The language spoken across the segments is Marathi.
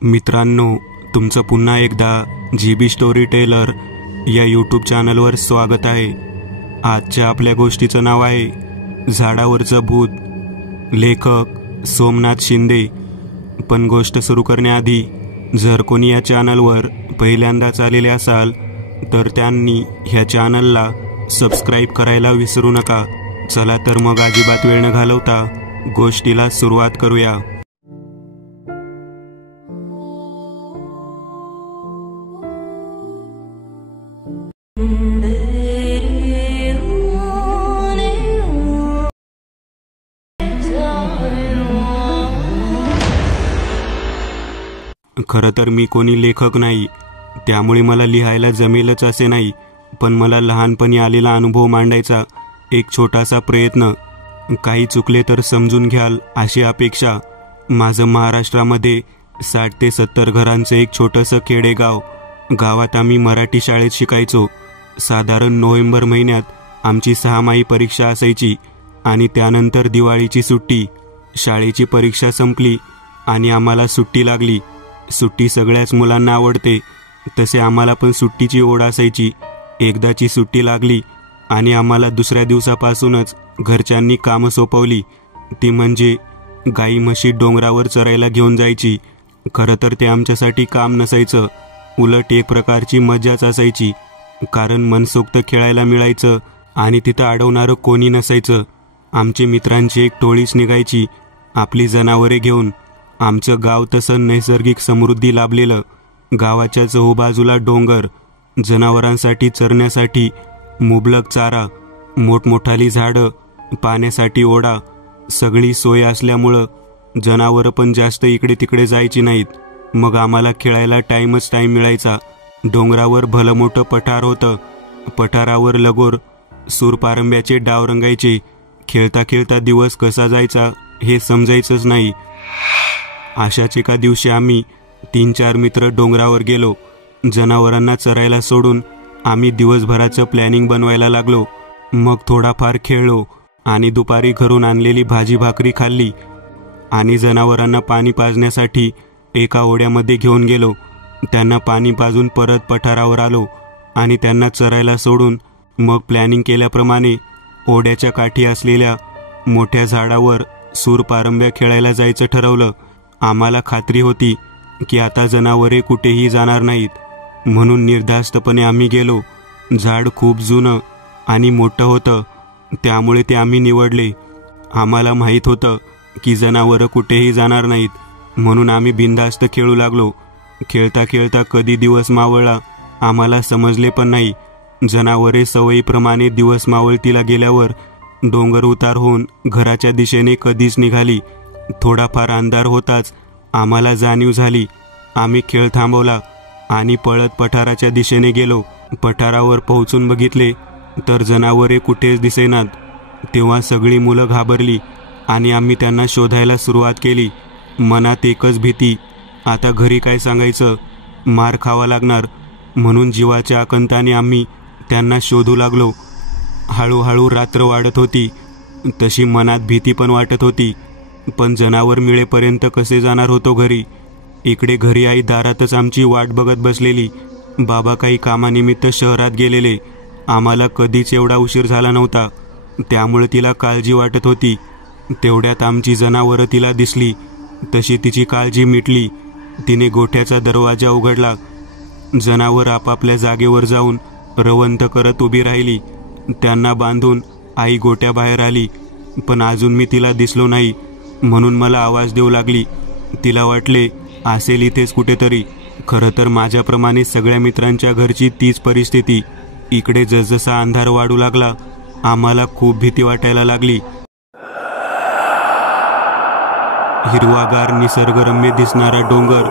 मित्रांनो, तुमचं पुन्हा एकदा GB स्टोरी टेलर या यूट्यूब चॅनलवर स्वागत आहे। आजच्या आपल्या गोष्टीचं नाव आहे झाडावरचं भूत। लेखक सोमनाथ शिंदे। पण गोष्ट सुरू करण्याआधी जर कोणी या चॅनलवर पहिल्यांदाच आलेले असाल तर त्यांनी ह्या चॅनलला सबस्क्राइब करायला विसरू नका। चला तर मग अजिबात वेळ न घालवता गोष्टीला सुरुवात करूया। खरं तर मी कोणी लेखक नाही, त्यामुळे मला लिहायला जमेलच असे नाही, पण मला लहानपणी आलेला अनुभव मांडायचा एक छोटासा प्रयत्न। काही चुकले तर समजून घ्याल अशी अपेक्षा। माझं महाराष्ट्रामध्ये 60 ते 70 घरांचं एक छोटंसं खेडेगाव। गावात आम्ही मराठी शाळेत शिकायचो। साधारण नोव्हेंबर महिन्यात आमची 6माही परीक्षा असायची आणि त्यानंतर दिवाळीची सुट्टी। शाळेची परीक्षा संपली आणि आम्हाला सुट्टी लागली। सुट्टी सगळ्याच मुलांना आवडते, तसे आम्हाला पण सुट्टीची ओढ असायची। एकदाची सुट्टी लागली आणि आम्हाला दुसऱ्या दिवसापासूनच घरच्यांनी कामं सोपवली, ती म्हणजे गाई म्हशी डोंगरावर चरायला घेऊन जायची। खरं तर ते आमच्यासाठी काम नसायचं, उलट एक प्रकारची मजाच असायची, कारण मनसोक्त खेळायला मिळायचं आणि तिथं अडवणारं कोणी नसायचं। आमचे मित्रांची एक टोळीच निघायची आपली जनावरे घेऊन। आमचं गाव तसं नैसर्गिक समृद्धी लाभलेलं। गावाच्या चहूबाजूला डोंगर, जनावरांसाठी चरण्यासाठी मुबलक चारा, मोठमोठाली झाडं, पाण्यासाठी ओढा, सगळी सोय असल्यामुळं जनावरं पण जास्त इकडे तिकडे जायची नाहीत। मग आम्हाला खेळायला टाईमच टाईम मिळायचा। डोंगरावर भलं मोठं पठार होतं, पठारावर लगोर सूरपारंब्याचे डाव रंगायचे। खेळता खेळता दिवस कसा जायचा हे समजायचंच नाही। अशाच एका दिवशी आम्ही 3-4 मित्र डोंगरावर गेलो। जनावरांना चरायला सोडून आम्ही दिवसभराचं प्लॅनिंग बनवायला लागलो। मग थोडाफार खेळलो आणि दुपारी घरून आणलेली भाजी भाकरी खाल्ली आणि जनावरांना पाणी पाजण्यासाठी एका ओढ्यामध्ये घेऊन गेलो। त्यांना पाणी पाजून परत पठारावर आलो आणि त्यांना चरायला सोडून मग प्लॅनिंग केल्याप्रमाणे ओढ्याच्या काठी असलेल्या मोठ्या झाडावर सूरपारंब्या खेळायला जायचं ठरवलं। आम्हाला खात्री होती की आता जनावरे कुठेही जाणार नाहीत, म्हणून निर्धास्तपणे आम्ही गेलो। झाड खूप जुनं आणि मोठं होतं, त्यामुळे ते आम्ही निवडले। आम्हाला माहीत होतं की जनावरं कुठेही जाणार नाहीत, म्हणून आम्ही बिनधास्त खेळू लागलो। खेळता खेळता कधी दिवस मावळला आम्हाला समजले पण नाही। जनावरे सवयीप्रमाणे दिवस मावळतीला गेल्यावर डोंगर उतार होऊन घराच्या दिशेने कधीच निघाली। थोडाफार अंधार होताच आम्हाला जाणीव झाली। आम्ही खेळ थांबवला आणि पळत पठाराच्या दिशेने गेलो। पठारावर पोहोचून बघितले तर जनावरे कुठेच दिसेनात। तेव्हा सगळी मुलं घाबरली आणि आम्ही त्यांना शोधायला सुरुवात केली। मनात एकच भीती, आता घरी काय सांगायचं, मार खावा लागणार, म्हणून जीवाच्या आकांताने आम्ही त्यांना शोधू लागलो। हळूहळू रात्र वाढत होती, तशी मनात भीती पण वाटत होती, पण जनावर मिळेपर्यंत कसे जाणार होतो घरी। इकडे घरी आई दारातच आमची वाट बघत बसलेली। बाबा काही कामानिमित्त शहरात गेलेले। आम्हाला कधीच एवढा उशीर झाला नव्हता, त्यामुळे तिला काळजी वाटत होती। तेवढ्यात आमची जनावरं तिला दिसली, तशी तिची काळजी मिटली। तिने गोठ्याचा दरवाजा उघडला। जनावर आपापल्या जागेवर जाऊन रवंथ करत उभी राहिली। त्यांना बांधून आई गोठ्याबाहेर आली, पण अजून मी तिला दिसलो नाही, म्हणून मला आवाज देऊ लागली। तिला वाटले असेल इथेच कुठेतरी। खरं तर माझ्याप्रमाणे सगळ्या मित्रांच्या घरची तीच परिस्थिती। इकडे जसजसा अंधार वाढू लागला आम्हाला खूप भीती वाटायला लागली। हिरवागार निसर्गरम्य दिसणारा डोंगर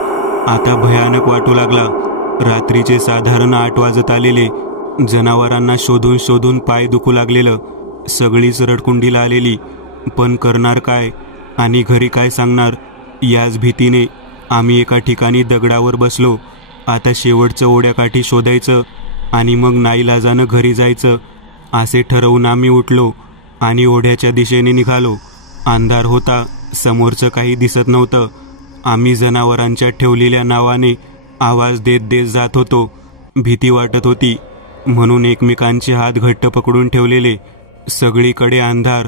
आता भयानक वाटू लागला। रात्रीचे साधारण 8 वाजत आलेले। जनावरांना शोधून शोधून पाय दुखू लागलेलं। सगळीच रडकुंडीला आलेली, पण करणार काय आणि घरी काय सांगणार याच भीतीने आम्ही एका ठिकाणी दगडावर बसलो। आता शेवटचं ओढ्याकाठी शोधायचं आणि मग नाईलाजानं घरी जायचं असे ठरवून आम्ही उठलो आणि ओढ्याच्या दिशेने निघालो। अंधार होता, समोरचं काही दिसत नव्हतं आम्ही जनावरांच्या ठेवलेल्या नावाने आवाज देत देत जात होतो. भीती वाटत होती म्हणून एकमेकांचे हात घट्ट पकडून ठेवलेले. सगळीकडे अंधार,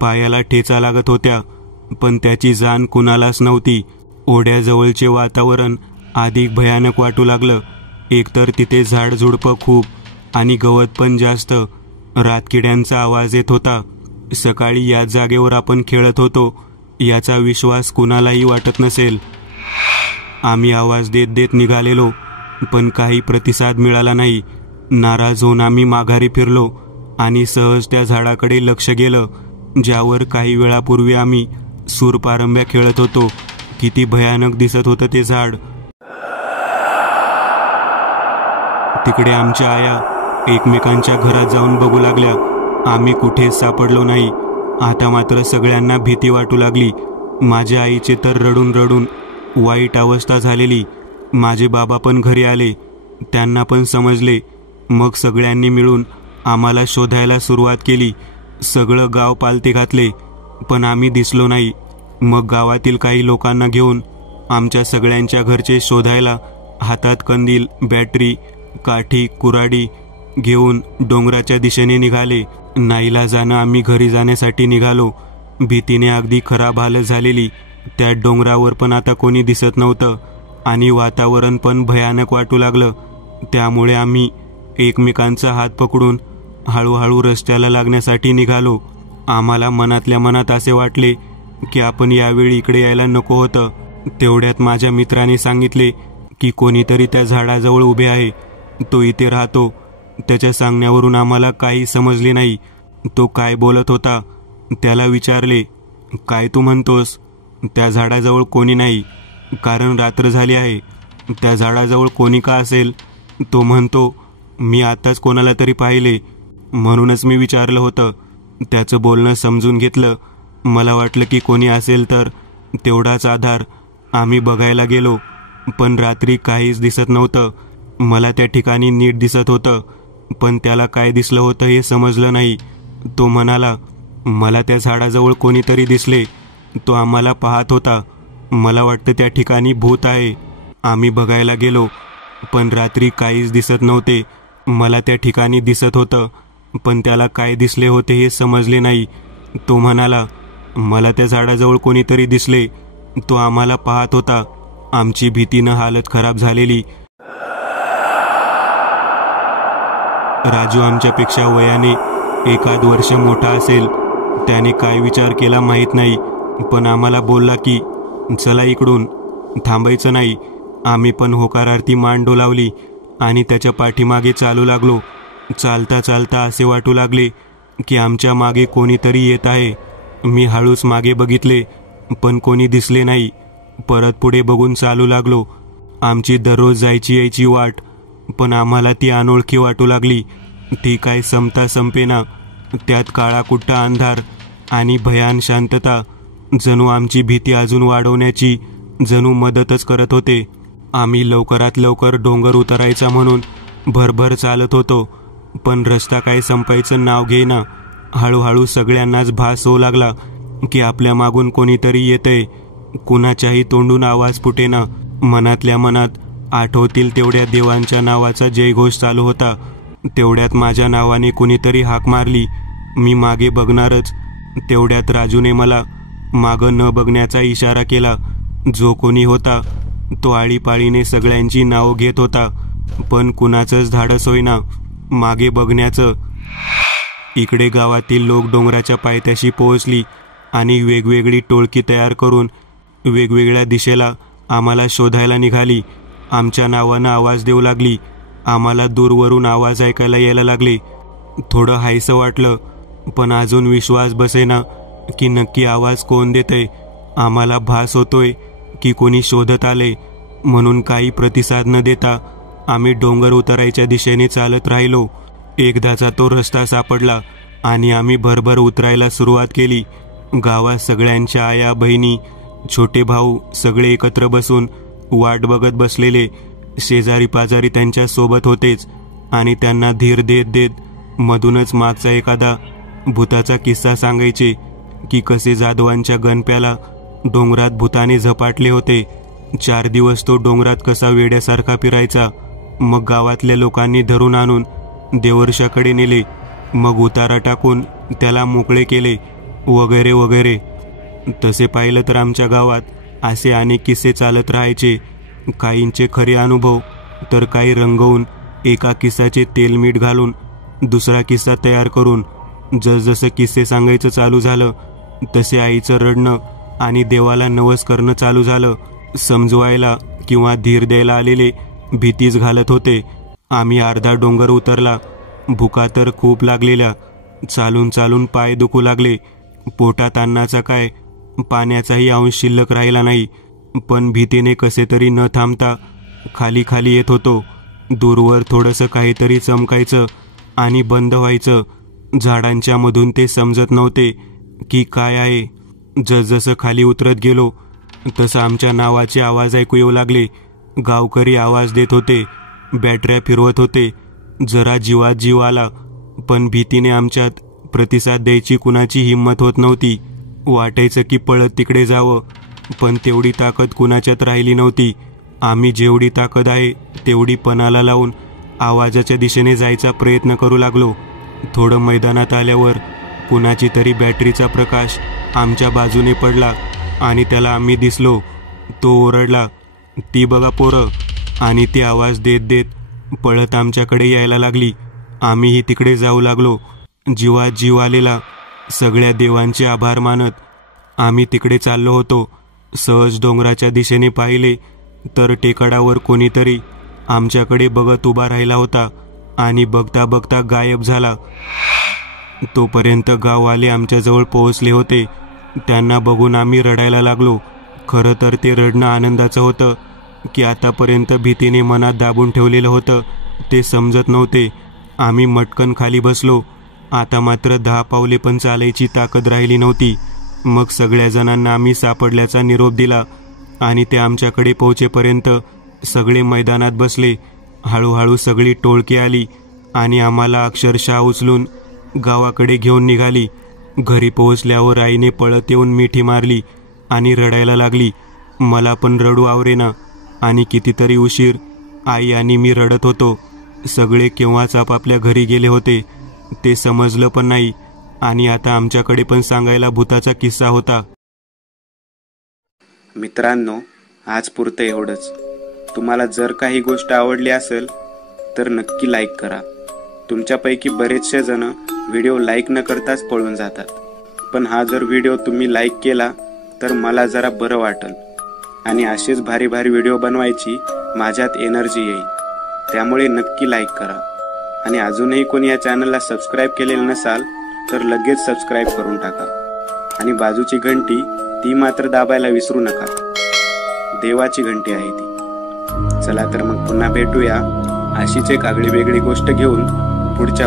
पायाला ठेचा लागत होत्या, पण त्याची जाण कुणालाच नव्हती. ओढ्याजवळचे वातावरण अधिक भयानक वाटू लागलं. एकतर तिथे झाडझुडपं खूप आणि गवत पण जास्त. रातकिड्यांचा आवाज येत होता. सकाळी याच जागेवर आपण खेळत होतो याचा विश्वास कुणालाही वाटत नसेल. आम्ही आवाज देत देत निघालेलो, पण काही प्रतिसाद मिळाला नाही. नाराज होऊन आम्ही माघारी फिरलो आणि सहज त्या झाडाकडे लक्ष गेलं ज्यावर काही वेळापूर्वी आम्ही सूरपारंब्या खेळत होतो. किती भयानक दिसत होतं ते झाड. तिकडे आमच्या आया एकमेकांच्या घरात जाऊन बघू लागल्या. आम्ही कुठेच सापडलो नाही. आता मात्र सगळ्यांना भीती वाटू लागली. माझ्या आईचे तर रडून रडून वाईट अवस्था झालेली. माझे बाबा पण घरी आले. त्यांना पण समजले. मग सगळ्यांनी मिळून आम्हाला शोधायला सुरुवात केली. सगळं गाव पालथे घातले, पण आम्ही दिसलो नाही. मग गावातील काही लोकांना घेऊन आमच्या सगळ्यांच्या घरचे शोधायला हातात कंदील, बॅटरी, काठी, कुऱ्हाडी घेऊन डोंगराच्या दिशेने निघाले. नाईलाजानं आम्ही घरी जाण्यासाठी निघालो. भीतीने अगदी खराब हालत झालेली. त्या डोंगरावर पण आता कोणी दिसत नव्हतं आणि वातावरण पण भयानक वाटू लागलं. त्यामुळे आम्ही एकमेकांचा हात पकडून हळूहळू रस्त्याला लागण्यासाठी निघालो. आम्हाला मनातल्या मनात असे वाटले की आपण यावेळी इकडे यायला नको होतं. तेवढ्यात माझ्या मित्राने सांगितले की कोणीतरी त्या झाडाजवळ उभे आहे, तो इथे राहतो. त्याच्या सांगण्यावरून आम्हाला काही समजले नाही. तो काय बोलत होता त्याला विचारले, काय तू म्हणतोस? त्या झाडाजवळ कोणी नाही, कारण रात्र झाली आहे. त्या झाडाजवळ कोणी का असेल? तो म्हणतो, मी आताच कोणाला तरी पाहिले म्हणूनच मी विचारलं होतं. त्याचं बोलणं समजून घेतलं. मला वाटलं की कोणी असेल तर तेवढाच आधार. आम्ही बघायला गेलो, पण रात्री काहीच दिसत नव्हतं. मला त्या ठिकाणी नीट दिसत होतं, पण त्याला काय दिसलं होतं हे समजलं नाही. तो म्हणाला, मला त्या झाडाजवळ कोणीतरी दिसले. तो आम्हाला पाहत होता. मला वाटतं त्या ठिकाणी भूत आहे. आम्ही बघायला गेलो, पण रात्री काहीच दिसत नव्हते. मला त्या ठिकाणी दिसत होतं, पण त्याला काय दिसले होते हे समजले नाही. तो म्हणाला, मला त्या झाडाजवळ कोणीतरी दिसले. तो आम्हाला पाहत होता. आमची भीतीनं हालत खराब झालेली. राजू आमच्यापेक्षा वयाने 1 वर्ष मोठा असेल. त्याने काय विचार केला माहीत नाही, पण आम्हाला बोलला की चला इकडून, थांबायचं नाही. आम्ही पण होकारार्थी मान डोलावली आणि त्याच्या पाठीमागे चालू लागलो. चालता चालता असे वाटू लागले की आमच्या मागे कोणीतरी येत आहे. मी हळूच मागे बघितले, पण कोणी दिसले नाही. परत पुढे बघून चालू लागलो. आमची दररोज जायची यायची वाट, पण आम्हाला ती अनोळखी वाटू लागली. ती काय संपता संपेना. त्यात काळाकुट्टा अंधार आणि भयान शांतता जणू आमची भीती अजून वाढवण्याची जणू मदतच करत होते. आम्ही लवकरात लवकर डोंगर उतरायचा म्हणून भरभर चालत होतो, पण रस्ता काय संपायचं नाव घेईना. हळूहळू सगळ्यांनाच भास होऊ लागला की आपल्या मागून कोणीतरी येतंय. कुणाच्याही तोंडून आवाज फुटेना. मनातल्या मनात आठवतील तेवढ्या देवांच्या नावाचा जयघोष चालू होता. तेवढ्यात माझ्या नावाने कुणीतरी हाक मारली. मी मागे बघणारच. तेवढ्यात राजूने मला मागं न बघण्याचा इशारा केला. जो कोणी होता तो आळीपाळीने सगळ्यांची नावं घेत होता, पण कुणाचंच धाडस होईना मागे बघण्याचं. इकडे गावातील लोक डोंगराच्या पायथ्याशी पोहोचली आणि वेगवेगळी टोळकी तयार करून वेगवेगळ्या दिशेला आम्हाला शोधायला निघाली. आमच्या नावानं आवाज देऊ लागली. आम्हाला दूरवरून आवाज ऐकायला यायला लागले. थोडं हायसं वाटलं, पण अजून विश्वास बसेना की नक्की आवाज कोण देतंय. आम्हाला भास होतोय की कोणी शोधत आले. म्हणून काही प्रतिसाद न देता आम्ही डोंगर उतरायच्या दिशेने चालत राहिलो. एकदाचा तो रस्ता सापडला आणि आम्ही भरभर उतरायला सुरुवात केली. गावात सगळ्यांच्या आया, बहिणी, छोटे भाऊ सगळे एकत्र बसून वाट बघत बसलेले. शेजारी पाजारी त्यांच्या सोबत होतेच आणि त्यांना धीर देत देत मधूनच मागचा एखादा भूताचा किस्सा सांगायचे की कसे जाधवांच्या गणप्याला डोंगरात भूताने झपाटले होते. 4 दिवस तो डोंगरात कसा वेड्यासारखा फिरायचा. मग गावातल्या लोकांनी धरून आणून देवर्षाकडे नेले. मग उतारा टाकून त्याला मोकळे केले वगैरे वगैरे. तसे पाहिलं तर आमच्या गावात असे अनेक किस्से चालत राहायचे. काहींचे खरे अनुभव तर काही रंगवून एका किस्साचे तेल मीठ घालून दुसरा किस्सा तयार करून. जसजसं किस्से सांगायचं चालू झालं तसे आईचं रडणं आणि देवाला नवस करणं चालू झालं. समजवायला किंवा धीर द्यायला आलेले भीतीच घालत होते. आम्ही अर्धा डोंगर उतरला. भुका तर खूप लागलेल्या. चालून चालून पाय दुखू लागले. पोटात अन्नाचा काय पाण्याचाही अंश शिल्लक राहिला नाही. पण भीतीने कसे तरी न थांबता खाली खाली येत होतो. दूरवर थोडंसं काहीतरी चमकायचं आणि बंद व्हायचं. झाडांच्या मधून ते समजत नव्हते की काय आहे. जसजसं खाली उतरत गेलो तसं आमच्या नावाचे आवाज ऐकू येऊ लागले. गावकरी आवाज देत होते. बॅटऱ्या फिरवत होते. जरा जीवात जीव आला. पण भीतीने आमच्यात प्रतिसाद द्यायची कुणाची हिंमत होत नव्हती. वाटायचं की पळत तिकडे जावं, पण तेवढी ताकद कुणाच्यात राहिली नव्हती. आम्ही जेवढी ताकद आहे तेवढी पणाला लावून आवाजाच्या दिशेने जायचा प्रयत्न करू लागलो. थोडं मैदानात आल्यावर कुणाची तरी बॅटरीचा प्रकाश आमच्या बाजूने पडला आणि त्याला आम्ही दिसलो. तो ओरडला, "ती बघा पोरं." आणि ती आवाज देत देत पळत आमच्याकडे यायला लागली. आम्हीही तिकडे जाऊ लागलो. जीवात जीव आलेला. सगळ्या देवांचे आभार मानत आम्ही तिकडे चाललो होतो. सहज डोंगराच्या दिशेने पाहिले तर टेकडावर कोणीतरी आमच्याकडे बघत उभा राहिला होता आणि बघता बघता गायब झाला. तोपर्यंत गाववाले आमच्याजवळ पोहोचले होते. त्यांना बघून आम्ही रडायला लागलो. खरं तर ते रडणं आनंदाचं होतं की आतापर्यंत भीतीने मनात दाबून ठेवलेलं होतं ते समजत नव्हते. आम्ही मटकन खाली बसलो. आता मात्र 10 पावले पण चालायची ताकद राहिली नव्हती. मग सगळ्या जणांना आम्ही सापडल्याचा निरोप दिला आणि ते आमच्याकडे पोहोचेपर्यंत सगळे मैदानात बसले. हळूहळू सगळी टोळकी आली आणि आम्हाला अक्षरशः उचलून गावाकडे घेऊन निघाली. घरी पोहोचल्यावर आईने पळत येऊन मिठी मारली आणि रडायला लागली. मला पण रडू आवरेना आणि कितीतरी उशीर आई आणि मी रडत होतो. सगळे केव्हाच आपापल्या घरी गेले होते ते समजलं पण नाही. आणि आता आमच्याकडे पण सांगायला भूताचा किस्सा होता. मित्रांनो, आज पुरतं एवढंच. तुम्हाला जर काही गोष्ट आवडली असेल तर नक्की लाईक करा. तुमच्यापैकी बरेचसे जण व्हिडिओ लाईक न करताच पळून जातात. पण हा जर व्हिडिओ तुम्ही लाईक केला तर मला जरा बरं वाटेल आणि असेच भारी भारी व्हिडिओ बनवायची माझ्यात एनर्जी येईल. त्यामुळे नक्की लाईक करा. आणि अजूनही कोणी या चॅनलला सबस्क्राईब केलेलं नसाल तर लगेच सबस्क्राईब करून टाका. आणि बाजूची घंटी ती मात्र दाबायला विसरू नका. देवाची घंटी आहे ती. चला तर मग पुन्हा भेटूया अशीच एक आगळी वेगळी गोष्ट घेऊन पुढच्या